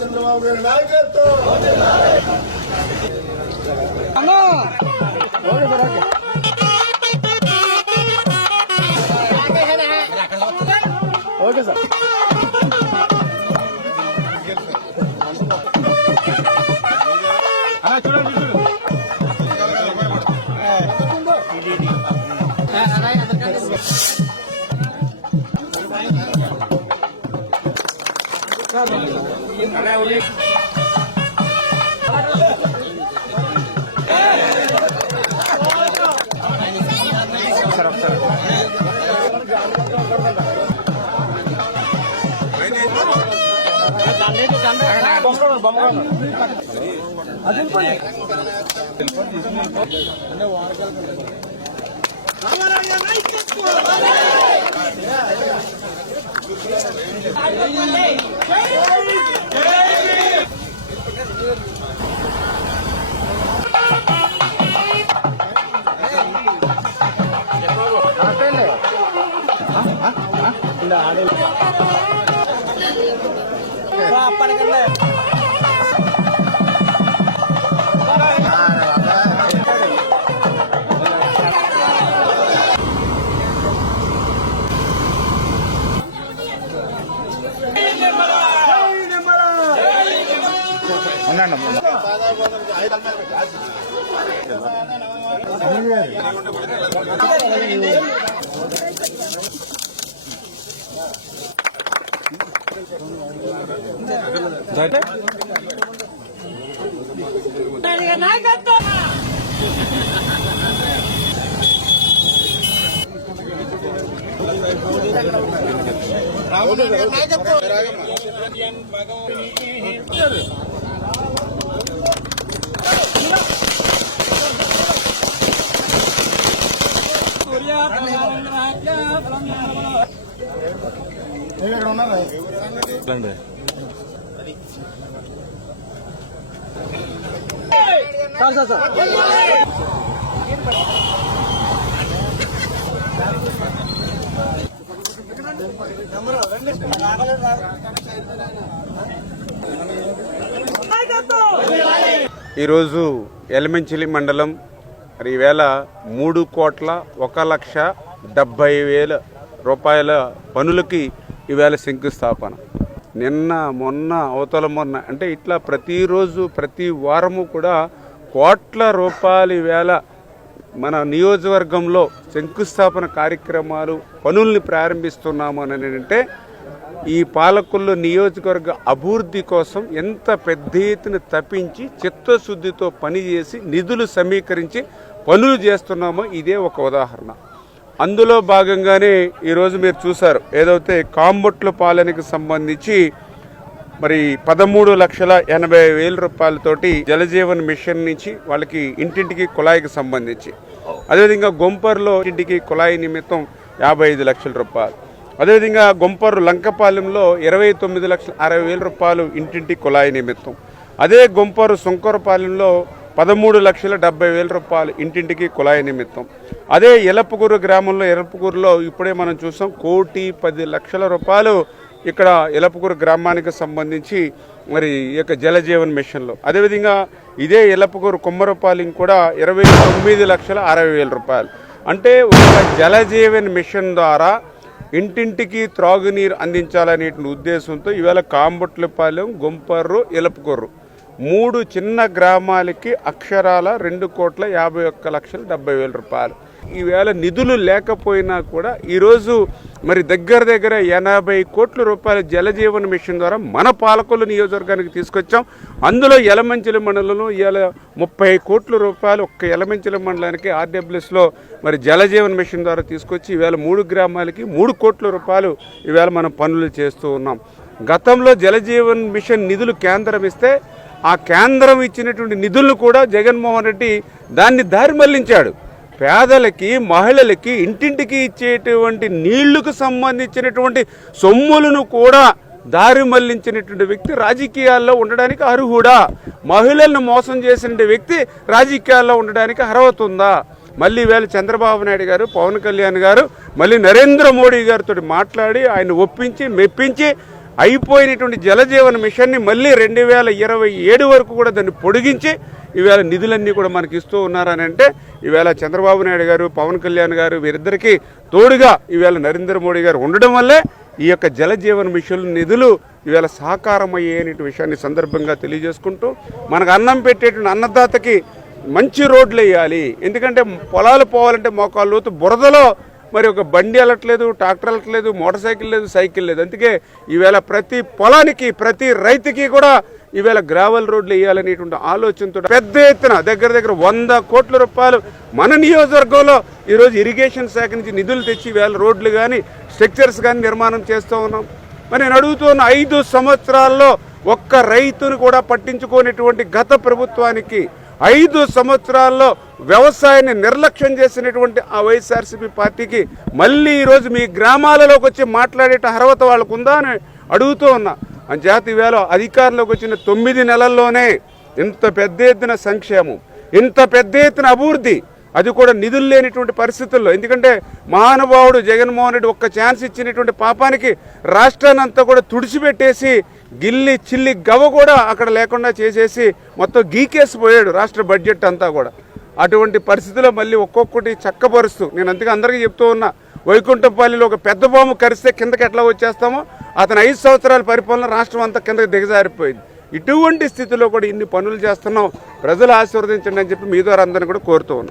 చంద్రబాబు గారి నాయకత్వం. Okay sir. చూడండి ఈరోజు ఎలమంచిలి మండలం మరి ఈవేళ 3,01,70,000 రూపాయల పనులకి ఈవేళ శంకుస్థాపన. నిన్న మొన్న అవతల మొన్న అంటే ఇట్లా ప్రతిరోజు ప్రతి వారము కూడా కోట్ల రూపాయలు ఈవేళ మన నియోజకవర్గంలో శంకుస్థాపన కార్యక్రమాలు పనుల్ని ప్రారంభిస్తున్నాము అని అంటే ఈ పాలకుల్లో నియోజకవర్గ అభివృద్ధి కోసం ఎంత పెద్ద ఎత్తున తప్పించి చిత్తశుద్ధితో పనిచేసి నిధులు సమీకరించి పనులు చేస్తున్నామో ఇదే ఒక ఉదాహరణ. అందులో భాగంగానే ఈరోజు మీరు చూశారు ఏదైతే కాంబొట్ల పాలనకి సంబంధించి మరి 13,80,000 రూపాయలతోటి జలజీవన్ మిషన్ నుంచి వాళ్ళకి ఇంటింటికి కుళాయికి సంబంధించి, అదేవిధంగా గొంపర్లో ఇంటికి కుళాయి నిమిత్తం 55 లక్షల రూపాయలు, అదేవిధంగా గొంపర్రు లంకపాలెంలో 29,60,000 రూపాయలు ఇంటింటి కుళాయి నిమిత్తం, అదే గొంపర్రు సుంకరపాలెంలో 13,70,000 రూపాయలు ఇంటింటికి కుళాయి నిమిత్తం, అదే ఎలపకూరు గ్రామంలో ఎలపకూరులో ఇప్పుడే మనం చూసాం 1,10,00,000 రూపాయలు ఇక్కడ ఎలపకూరు గ్రామానికి సంబంధించి మరి ఈ యొక్క జలజీవన్ మిషన్లో, అదేవిధంగా ఇదే ఎలపకూరు కుమ్మరపాలెం కూడా 29,60,000 రూపాయలు. అంటే ఒక జలజీవన్ మిషన్ ద్వారా ఇంటింటికి త్రాగునీరు అందించాలనే ఉద్దేశంతో ఈవేళ కాంబొట్లపాలెం, గొంపర్రు, ఎలపకూరు 3 చిన్న గ్రామాలకి అక్షరాల 2,51,70,000 రూపాయలు. ఈవేళ నిధులు లేకపోయినా కూడా ఈరోజు మరి దగ్గర 80 కోట్ల రూపాయల జలజీవన్ మిషన్ ద్వారా మన పాలకొల్లు నియోజకవర్గానికి తీసుకొచ్చాం. అందులో యలమంచిలి మండలంలో ఇవాళ 30 కోట్ల రూపాయలు ఒక్క యలమంచిలి మండలానికి ఆర్డబ్ల్యూఎస్లో మరి జలజీవన్ మిషన్ ద్వారా తీసుకొచ్చి ఈవేళ 3 గ్రామాలకి 3 కోట్ల రూపాయలు ఈవేళ మనం పనులు చేస్తూ ఉన్నాం. గతంలో జలజీవన్ మిషన్ నిధులు కేంద్రం ఇస్తే ఆ కేంద్రం ఇచ్చినటువంటి నిధులను కూడా జగన్మోహన్ రెడ్డి దాన్ని దారి మళ్లించాడు. పేదలకి, మహిళలకి ఇంటింటికి ఇచ్చేటువంటి నీళ్లకు సంబంధించినటువంటి సొమ్ములను కూడా దారి మళ్లించినటువంటి వ్యక్తి రాజకీయాల్లో ఉండడానికి అర్హుడా? మహిళలను మోసం చేసిన వ్యక్తి రాజకీయాల్లో ఉండడానికి అర్హత ఉందా? మళ్ళీ ఈవేళ చంద్రబాబు నాయుడు గారు, పవన్ కళ్యాణ్ గారు మళ్ళీ నరేంద్ర మోడీ గారితో మాట్లాడి ఆయన ఒప్పించి మెప్పించి అయిపోయినటువంటి జలజీవన్ మిషన్ని మళ్ళీ 2027 వరకు కూడా దాన్ని పొడిగించి ఈవేళ నిధులన్నీ కూడా మనకి ఇస్తూ ఉన్నారని అంటే ఈవేళ చంద్రబాబు నాయుడు గారు, పవన్ కళ్యాణ్ గారు వీరిద్దరికీ తోడుగా ఈవేళ నరేంద్ర మోడీ గారు ఉండడం వల్లే ఈ యొక్క జలజీవన్ మిషన్ నిధులు ఈవేళ సాకారం అయ్యే విషయాన్ని సందర్భంగా తెలియజేసుకుంటూ మనకు అన్నం పెట్టేటువంటి అన్నదాతకి మంచి రోడ్లు వేయాలి. ఎందుకంటే పొలాలు పోవాలంటే మోకాళ్ళ లోతు బురదలో మరి ఒక బండి వెళ్ళట్లేదు, ట్రాక్టర్ వెళ్ళట్లేదు, మోటార్ సైకిల్ లేదు, సైకిల్ లేదు. అందుకే ఈవేళ ప్రతి పొలానికి ప్రతి రైతుకి కూడా ఈవేళ గ్రావెల్ రోడ్లు వేయాలనేటువంటి ఆలోచనతో పెద్ద ఎత్తున దగ్గర 100 కోట్ల రూపాయలు మన నియోజకవర్గంలో ఈరోజు ఇరిగేషన్ శాఖ నుంచి నిధులు తెచ్చి ఈవేళ రోడ్లు కానీ స్ట్రక్చర్స్ కానీ నిర్మాణం చేస్తూ ఉన్నాం. మరి నేను అడుగుతున్న 5 సంవత్సరాల్లో ఒక్క రైతును కూడా పట్టించుకోనటువంటి గత ప్రభుత్వానికి 5 సంవత్సరాల్లో వ్యవసాయాన్ని నిర్లక్ష్యం చేసినటువంటి ఆ వైఎస్ఆర్సీపీ పార్టీకి మళ్ళీ ఈరోజు మీ గ్రామాలలోకి వచ్చి మాట్లాడే అర్హత వాళ్ళకు ఉందా అని అడుగుతూ ఉన్నా. అంచేత ఈవేళ అధికారంలోకి వచ్చిన 9 నెలల్లోనే ఇంత పెద్ద ఎత్తున సంక్షేమం, ఇంత పెద్ద ఎత్తున అభివృద్ధి, అది కూడా నిధులు లేనిటువంటి పరిస్థితుల్లో. ఎందుకంటే మహానుభావుడు జగన్మోహన్ రెడ్డి ఒక్క ఛాన్స్ ఇచ్చినటువంటి పాపానికి రాష్ట్రాన్ని అంతా కూడా తుడిచిపెట్టేసి గిల్లి చిల్లి గవ కూడా అక్కడ లేకుండా చేసేసి మొత్తం గీకేసి పోయాడు రాష్ట్ర బడ్జెట్ అంతా కూడా. అటువంటి పరిస్థితిలో మళ్ళీ ఒక్కొక్కటి చక్కపరుస్తూ నేను అందుకే అందరికీ చెప్తూ ఉన్నా, వైకుంఠపల్లిలో ఒక పెద్ద బాంబు కరిస్తే కిందకి ఎట్లా వచ్చేస్తామో అతను 5 సంవత్సరాల పరిపాలన రాష్ట్రం అంతా కిందకి దిగజారిపోయింది. ఇటువంటి స్థితిలో కూడా ఇన్ని పనులు చేస్తున్నాం, ప్రజలు ఆశీర్వదించండి అని చెప్పి మీ ద్వారా అందరిని కూడా కోరుతూ ఉన్నా.